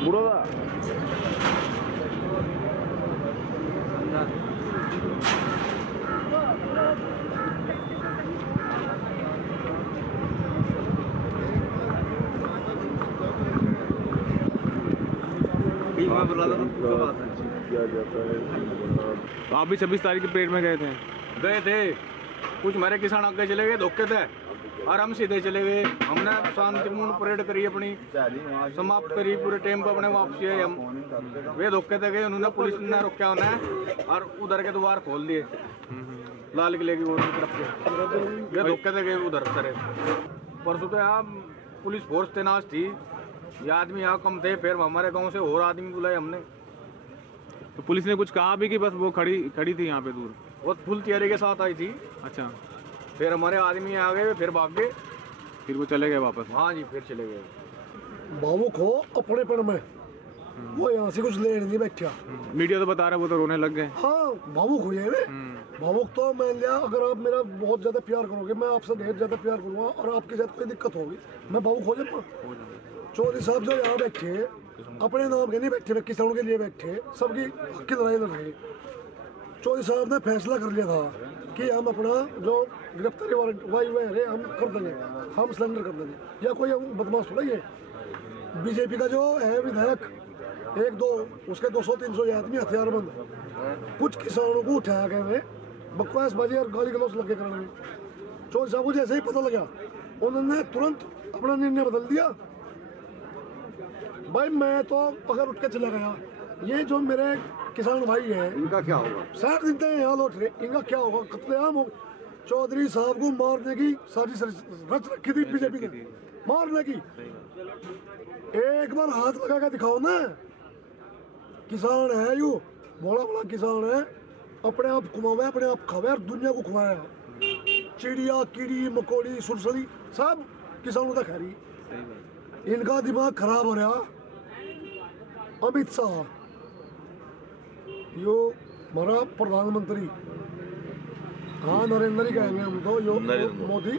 बुरा था। किया जाता है। तो आप भी 26 तारीख की परेड में गए थे? कुछ हमारे किसान आगे चले गए, धोखे थे, और हम सीधे चले गए। हमने शांतिपूर्ण परेड करी, अपनी समाप्त करी, पूरे टाइम पर अपने वापसी आए हम। वे धोखे थे गए, उन्होंने पुलिस ने रोका उन्हें और उधर के द्वार खोल दिए लाल किले की तरफ से। वे धोखे थे गए उधर सरे। परसों तो यहाँ पुलिस फोर्स तैनात थी, ये आदमी यहाँ कम थे, फिर हमारे गांव से और आदमी बुलाए हमने। तो पुलिस ने कुछ कहा भी कि बस वो खड़ी थी यहाँ पे दूर? वो फुल तैयारी के साथ आई थी। अच्छा, फिर हमारे आदमी आ गए, फिर भाग गए, फिर वो चले गए वापस? हाँ जी, फिर चले गए। भावुक हो अपने पर में, वो यहाँ से कुछ लेने नहीं बैठा। मीडिया तो बता रहा है वो तो रोने लग गए। हाँ, भावुक हो जाए। भावुक तो मान लिया, अगर आप मेरा बहुत ज्यादा प्यार करोगे, मैं आपसे ढेर ज्यादा प्यार करूंगा और आपके साथ कोई दिक्कत होगी, मैं भावुक हो जाऊंगा। चौधरी साहब जो यहाँ बैठे अपने नाम के नहीं बैठे, किसानों के लिए बैठे, सबकी हक की लड़ाई लड़ रहे। चौधरी साहब ने फैसला कर लिया था कि हम अपना जो गिरफ्तारी वारंट है हम कर देंगे, हम सिलेंडर कर देंगे। या कोई हम बदमाश थोड़ा ये बीजेपी का जो है विधायक एक दो, उसके 200-300 आदमी हथियारबंद कुछ किसानों को उठाया गए में बकवासबाजी और गाली गलौज लगे करने में। चौधरी साहब को जैसे ही पता लगा, उन्होंने तुरंत अपना निर्णय बदल दिया। भाई मैं तो अगर उठ के चला गया, ये जो मेरे किसान भाई हैं, इनका क्या होगा? 60 दिन तक यहाँ लौट रहे, इनका क्या होगा? कत्लेआम हो। चौधरी साहब को मारने की साजिश रच रखी थी बीजेपी ने, मारने की। एक बार हाथ लगा के दिखाओ ना। किसान है यू, बड़ा बड़ा किसान है, अपने आप घुमावे, अपने आप खावे और दुनिया को खुआया। चिड़िया, कीड़ी मकोड़ी, सुरसरी सब किसानों का खैरी। इनका दिमाग खराब हो रहा। अमित शाह यो हमारा प्रधानमंत्री, हाँ नरेंद्र ही कहेंगे हम तो, यो मोदी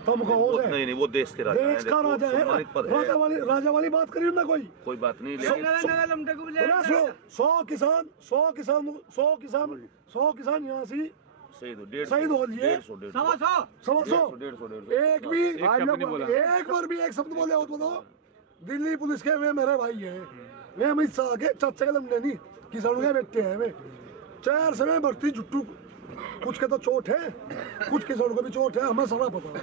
तुम कहो नहीं, वो देश के राजा, देश का राजा है। राजा वाली बात करिए ना, कोई बात नहीं। 100 किसान यहाँ से शहीद हो लिए। 100 एक बार भी एक शब्द बोले हो तो बताओ। दिल्ली पुलिस के वे मेरे भाई हैं, वे अमित शाह के चाचा के लमने नहीं, किसानों के बेटे हैं। वे 4 समय भर्ती जुट्टू, कुछ के तो चोट है, कुछ किसानों को भी चोट है, हमें सारा पता है।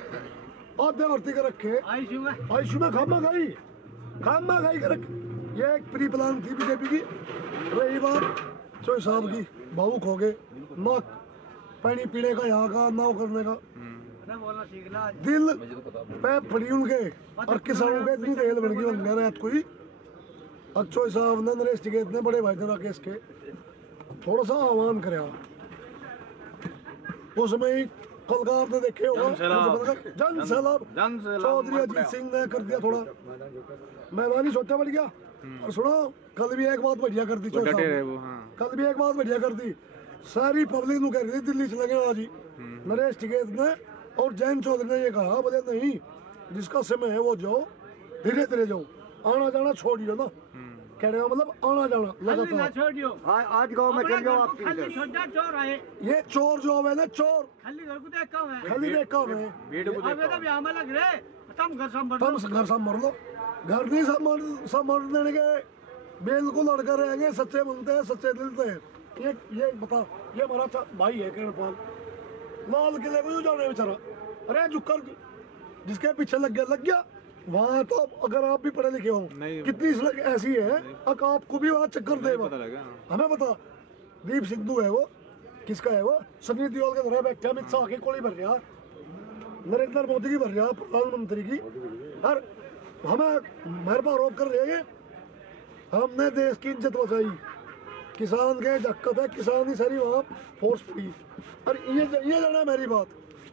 आधे भर्ती के रखे आयुष्य में खामा खाई के रखे। ये एक प्री प्लान थी बीजेपी की। रही बात चौधरी साहब की, भावुक हो गए, ना पानी पीने का, यहाँ का नाव करने का दिल पे फड़ी उनके, और किसानों के इतनी रेल बन गई रात को ही। चौधरी साहब ने नरेश टिकैत ने बड़े भाई राकेश के थोड़ा सा आह्वान कराया। उसमें ही कल का आपने देखे होगा जन सैलाब चौधरी अजीत सिंह ने कर दिया थोड़ा, मैदानी छोटा बढ़ गया। और सुनो, कल भी एक बात बढ़िया कर दी चौधरी साहब, कल भी एक बात बढ़िया कर दी। सारी पब्लिक नु कह रही थी दिल्ली चले गए आज ही, नरेश टिकैत ने और जैन चौधरी ने ये कहा, बोले नहीं, जिसका समय है वो जाओ, धीरे धीरे जाओ, आना जाना छोड़ियो ना। कहने का मतलब आना जाना लगातार। आज गाँव में चल जाओ आप। ये चोर जो है ना, चोर खाली देखा हुआ है, तुम घर संभाल लो। घर नहीं संभाल देने के बिल्कुल लड़के रहेंगे, सच्चे बनते हैं, सच्चे दिल से। ये बता, ये हमारा भाई है किरणपाल, लाल किले को जाने बेचारा, अरे जुक्कर जिसके पीछे लग गया वहाँ। तो अगर आप भी पढ़े लिखे हो, कितनी सड़क ऐसी है, आपको भी वहाँ चक्कर दे। हमें बता, दीप सिद्धू है वो, किसका है वो? सनी देओल के घर बैठा, अमित शाह की कोड़ी भर रहा, नरेंद्र मोदी की भर रहा, प्रधानमंत्री की। और हमें मेहरबान रोक कर रहे हैं। हमने देश की इज्जत बचाई, किसान के दिक्कत है, किसान ही सारी वहाँ फोर्स पड़ी। और ये जाना मेरी बात,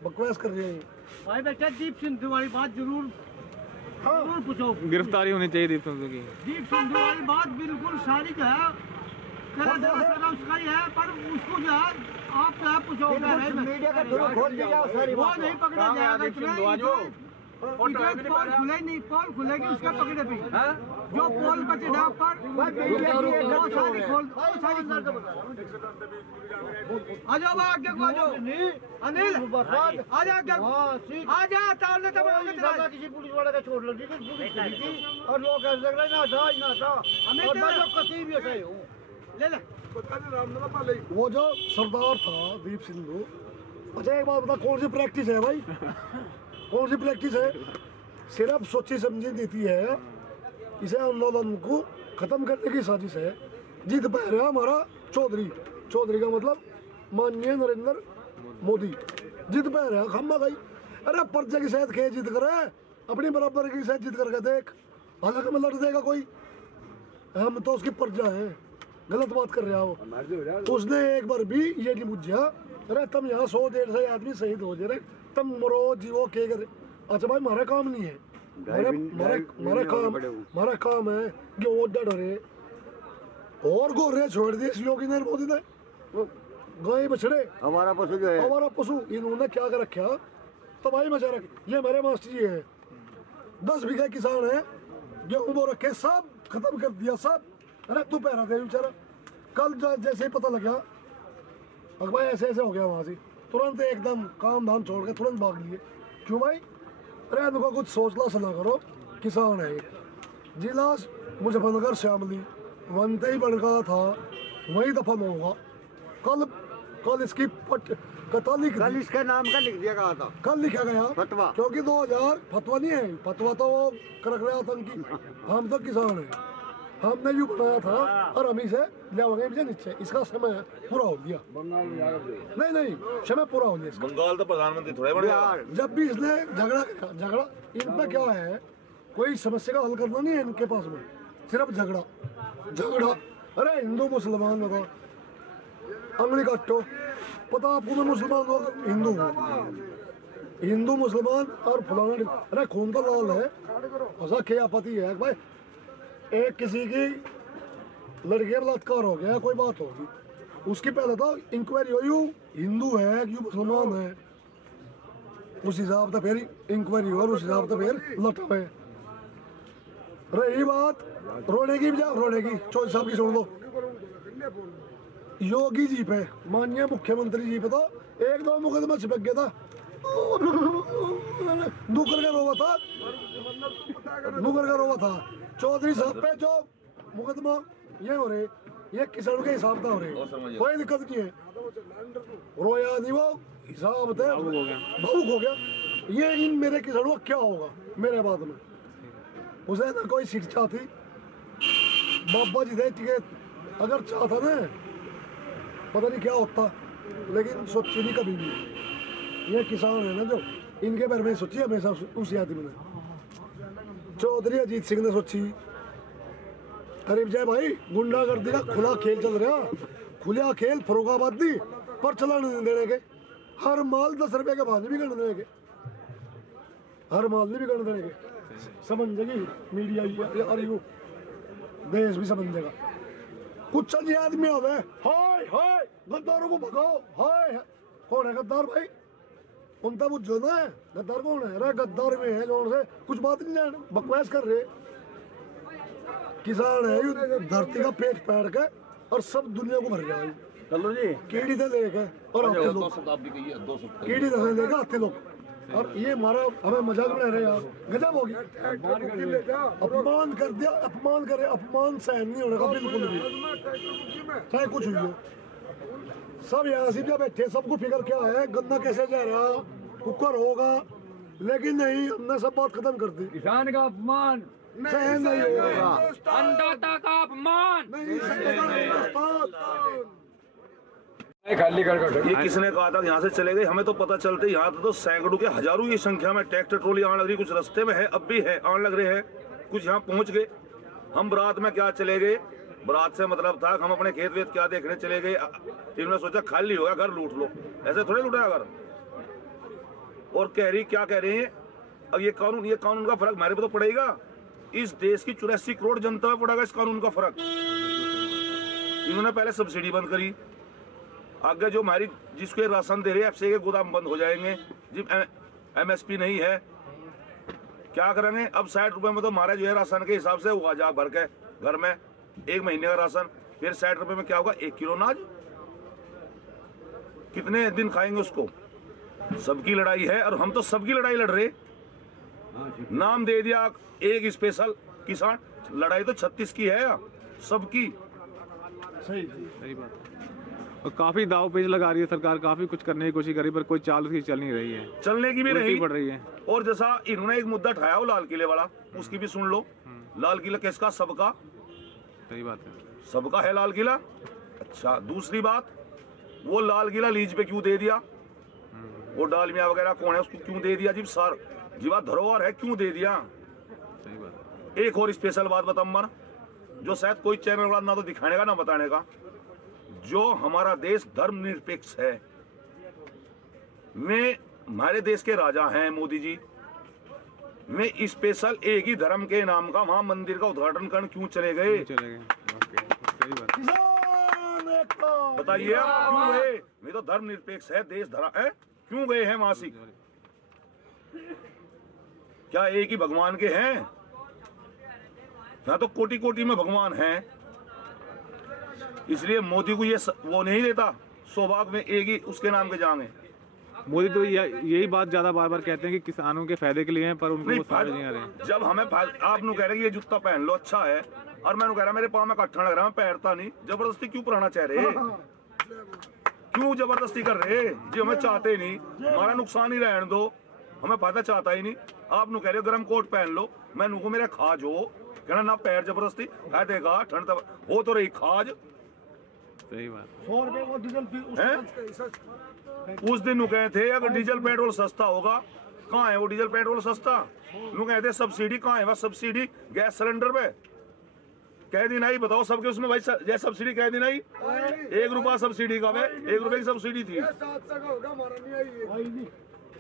बकवास कर रहे हैं भाई बेटा। दीप सिद्धू वाली बात जरूर पूछो, गिरफ्तारी होनी चाहिए दीप सिद्धू की। दीप सिद्धू वाली बात बिल्कुल सारी जो है उसका ही है, पर उसको जो है आप पूछो, वो नहीं पकड़ा जाएगा। इधर पोल खुले नहीं, पोल खुलेगी उसका पकड़े भी जो पोल का चढ़ा पर वो सारी खोल, वो सारी आ जाओ आगे को, आ जाओ अनिल, आ जा आगे, आ जा तालने तब किसी पुलिस वाले का छोड़ लगी थी, पुलिस खड़ी थी और लोग कह लग रहे ना था हमें और मैं जो कसी भी ऐसा ही हूँ। ले ले वो जो सरदार था दीप सिंधु, अच्छा एक बात बता, कौन सी प्रैक्टिस है भाई? कौन सी प्रैक्टिस है? सिर्फ सोची समझी नीति है, इसे आंदोलन को खत्म करने की साजिश है। जीत पा रहा हमारा चौधरी, चौधरी का मतलब माननीय नरेंद्र मोदी जीत पा रहा खम्मा गई। अरे पर्चे की शायद खे जीत करे, अपनी बराबर की शायद जीत करके देख, हालांकि में लड़ देगा कोई, हम तो उसकी प्रजा है। गलत बात कर रहा हो, उसने एक बार भी ये नहीं पूछा अरे तुम यहाँ 100-150 आदमी शहीद हो जा रहे, तुम मरो जीवो के करे। अच्छा भाई हमारा काम नहीं है, हमारा काम है कि वो डर रहे और गोरे छोड़ दिए इस योगी नरेंद्र मोदी ने, गाय बछड़े हमारा पशु जो है, हमारा पशु इन्होंने क्या कर रखा, तो भाई मचा रख। ये मेरे मास्टर जी है, 10 बीघा किसान है, गेहूं बो रखे सब खत्म कर दिया सब। अरे तू पैरा दे बेचारा, कल जैसे ही पता लगा अगर भाई ऐसे ऐसे हो गया, वहाँ से तुरंत एकदम काम धाम छोड़ के तुरंत भाग लिए। क्यों भाई? अरे इनको कुछ सोचना सलाह करो, किसान है ये। जिला मुजफ्फरनगर शामली वनते ही बन गया था, वही दफन होगा। कल इसकी कथा लिख कल इसके नाम का लिख दिया गया था, कल लिखा गया फतवा। क्योंकि 2000 फतवा नहीं है, फतवा तो वो करक रहे आतंकी, हम तो किसान है, हमने यू बनाया था और हम इसे ले नीचे। इसका समय पूरा हो गया, नहीं समय पूरा हो गया इसका। बंगाल तो प्रधानमंत्री थोड़े बड़े जब भी इसने झगड़ा इन पे क्या है, कोई समस्या का हल करना नहीं है इनके पास में, सिर्फ झगड़ा। अरे हिंदू मुसलमान बताओ, अंगली काटो, पता आपको मैं मुसलमान हो हिंदू हूँ, हिंदू मुसलमान और फलाना, अरे खून तो लाल है, ऐसा क्या आपत्ति है भाई? एक किसी की लड़की बलात्कार हो गया, कोई बात होगी, उसकी पहले तो इंक्वायरी हुई हिंदू है कि मुसलमान है, उस हिसाब से फिर इंक्वायरी हो और उस हिसाब से फिर लटावे। रही बात रोने की, रोने की चौधरी साहब की सुन लो, योगी जी पे, माननीय मुख्यमंत्री जी पे तो एक दो मुकदमा चिपक गया था, नूकर का रोवा था। चौधरी साहब पे जो मुकदमा ये हो रहे, ये किसानों के हिसाब से हो रहे, कोई दिक्कत नहीं है, रोया नहीं, वो हिसाब थे, भावुक हो गया। ये इन मेरे किसानों का क्या होगा मेरे बाद में? उसे ना कोई शिक्षा थी, बाबा जी थे, अगर चाहता ना पता नहीं क्या होता, लेकिन सोची नहीं कभी भी। ये किसान है ना जो, इनके बारे में सोची हमेशा उसी आदमी ने। चौधरी अजीत सिंह ने सोची, अरे जय भाई गुंडागर्दी का खुला खेल चल रहा, खुला खेल फरोगाबादी पर चलाने नहीं देने के, हर माल 10 रुपए के भाव भी करने देने के, हर माल भी करने देने के, समझेगी मीडिया और यू देश भी समझेगा। कुछ चंद आदमी आवे, हाय हाय गद्दारों को भगाओ, हाय कौन है गद्दार भाई? उनका वो जो ना है गद्दार कौन है? अरे गद्दार में है जो से कुछ बात नहीं जान, बकवास कर रहे। किसान है धरती का पेट पैर के और सब दुनिया को भर गया, चलो जी कीड़ी से लेके और आते लोग, कीड़ी से लेके आते लोग, और ये हमारा हमें मजाक बना रहे यार, गजब हो गया। अपमान कर दिया, अपमान करे, अपमान सहन नहीं होने का बिल्कुल भी, चाहे कुछ हुई हो। सब यहाँ से जब बैठे, सबको फिक्र क्या है गन्ना कैसे जा रहा, कुकर होगा, लेकिन नहीं, हमने सब बात खत्म कर दी। किसान का अपमान सहन नहीं होगा, अन्नदाता का अपमान नहीं सहन। खाली कर ये किसने कहा था यहाँ से चले गए? हमें तो पता चलते यहाँ तो सैकड़ों के हजारों की संख्या में ट्रैक्टर ट्रॉली आने लग रही, कुछ रास्ते में है, अब भी है, आने लग रहे हैं, कुछ यहाँ पहुँच गए। हम बारात में क्या चले गए, बारात से मतलब था हम अपने खेत वेत क्या देखने चले गए, इन्होंने सोचा खाली होगा घर लूट लो, ऐसे थोड़े लूटा घर। और क्या कह रहे हैं, अब ये कानून का फर्क हमारे पे तो पड़ेगा, इस देश की 84 करोड़ जनता में पड़ेगा इस कानून का फर्क। इन्होंने पहले सब्सिडी बंद करी, आगे जो हमारी जिसको राशन दे रहे हैं एफसीआई के गोदाम बंद हो जाएंगे, जिन MSP नहीं है क्या करेंगे अब? 60 रुपए में तो हमारा जो है राशन के हिसाब से हुआ जा भर के घर में 1 महीने का राशन, फिर 60 रुपए में क्या होगा? 1 किलो अनाज। कितने दिन खाएंगे उसको? सबकी लड़ाई है और हम तो सबकी लड़ाई लड़ रहे। नाम दे दिया एक स्पेशल किसान, लड़ाई तो 36 की है सबकी। सही बात है। और काफी दाव पेच लगा रही है सरकार, काफी कुछ करने की कोशिश करी पर कोई चाल उसकी चल नहीं रही है, चलने की भी उल्टी नहीं पड़ रही है। और जैसा इन्होंने एक मुद्दा उठाया वो लाल किले वाला, उसकी भी सुन लो। लाल किला किसका? सबका। सही बात है। सबका है लाल किला। अच्छा, दूसरी बात, वो लाल किला लीज पे क्यों दे दिया? वो डालमिया वगैरह कौन है, उसको क्यों दे दिया? जीव सर जीवा धरोहर है, क्यों दे दिया? सही बात है। एक और स्पेशल बात बताऊंगा, जो शायद कोई चैनल वाला ना तो दिखाने का ना बताने का। जो हमारा देश धर्मनिरपेक्ष है, में हमारे देश के राजा हैं मोदी जी, में स्पेशल एक ही धर्म के नाम का वहां मंदिर का उद्घाटन करने क्यों चले गए? चले गए। ओके, सही बात है। किसान एकता। बताइए आप क्यों गए? मैं तो धर्मनिरपेक्ष है, देश धर्म है, क्यों गए हैं वहां से? क्या एक ही भगवान के हैं? यहाँ तो कोटि कोटि में भगवान हैं। इसलिए मोदी को ये वो नहीं देता सौभाग्य में एक ही उसके नाम के जाएंगे। मोदी तो यही बात ज्यादा बार बार कहते हैं कि किसानों के फायदे के लिए हैं, पर उनको नहीं, वो समझ नहीं आ रहे हैं। जब हमें आप नु कह रहे कि ये जूता पहन लो अच्छा है, और मैं कह रहा मेरे पाँव में कट्ठा लग रहा है, मैं पहनता नहीं, जबरदस्ती क्यों पहनाना चाह रहे? क्यों जबरदस्ती कर रहे? जी हमें चाहते नहीं, हमारा नुकसान ही रहने दो, हमें फायदा चाहता ही नहीं। आप नु कह रहे हो गर्म कोट पहन लो, मैं नुको मेरा खाज हो कहना ना, पैर जबरदस्ती कह देगा ठंड हो तो रही खाज। सही बात। 100 रुपए वो डीजल उस दिन नु कहे थे अगर डीजल पेट्रोल सस्ता होगा, कहाँ है वो डीजल पेट्रोल सस्ता? नु कहते सब्सिडी कहाँ है? वह सब्सिडी गैस सिलेंडर पे कह दी नहीं, बताओ सबके उसमें भाई जैसे सब्सिडी कह दी नहीं, 1 रुपया सब्सिडी का है, 1 रुपए की सब्सिडी थी।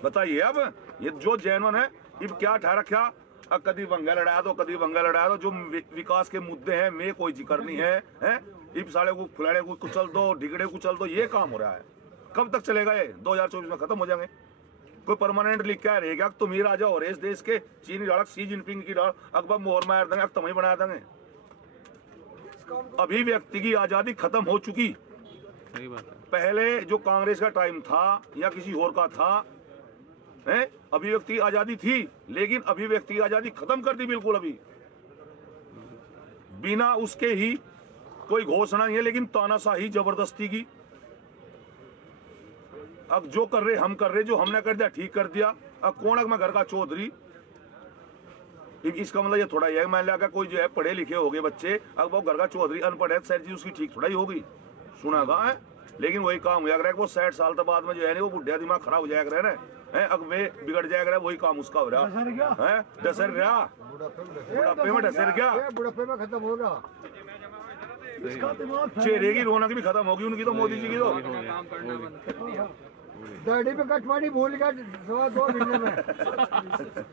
बताइए अब ये जो जैनवन है, अब क्या ठहरा क्या? अब कभी वंगा लड़ाया दो, कभी वंगा लड़ाया दो, जो विकास के मुद्दे हैं में कोई जिक्र नहीं है, हैं? इब साले को फुलाड़े को कुचल दो, ढिगड़े कुचल दो, ये काम हो रहा है। कब तक चलेगा ये? 2024 में खत्म हो जाएंगे। कोई परमानेंट लिख क्या रहेगा? तुम ही राजा हो रहे इस देश के, चीनी डाल सी जिनपिंग की डाल अकबर मोहर मार देंगे, तुम ही बना देंगे। अभिव्यक्ति की आजादी खत्म हो चुकी। सही बात है। पहले जो कांग्रेस का टाइम था या किसी और का था, हैं? अभिव्यक्ति आजादी थी, लेकिन अभिव्यक्ति आजादी खत्म कर दी बिल्कुल। अभी बिना उसके ही कोई घोषणा नहीं है, लेकिन तानाशाही जबरदस्ती की। अब जो कर रहे हम कर रहे, जो हमने कर दिया ठीक कर दिया। अब कौन मैं घर का चौधरी? इसका मतलब ये थोड़ा है मान लिया कोई जो है पढ़े लिखे हो गए बच्चे, अब वो घर का चौधरी अनपढ़ है, सर जी उसकी ठीक थोड़ा ही होगी, सुना कहा है। लेकिन वही काम हुआ करे वो 60 साल तक बाद में जो है वो बुढ़िया दिमाग खराब हो जाएगा ना, है अब वे बिगड़ जाएगा, वही काम उसका हो रहा है। डसर गया बुढ़ापे में, डसर गया बुढ़ापे में खत्म होगा। चेहरे की रौनक भी खत्म होगी उनकी तो, मोदी जी की तो। दाढ़ी पे कटवानी भूल गया 2.25 महीने में।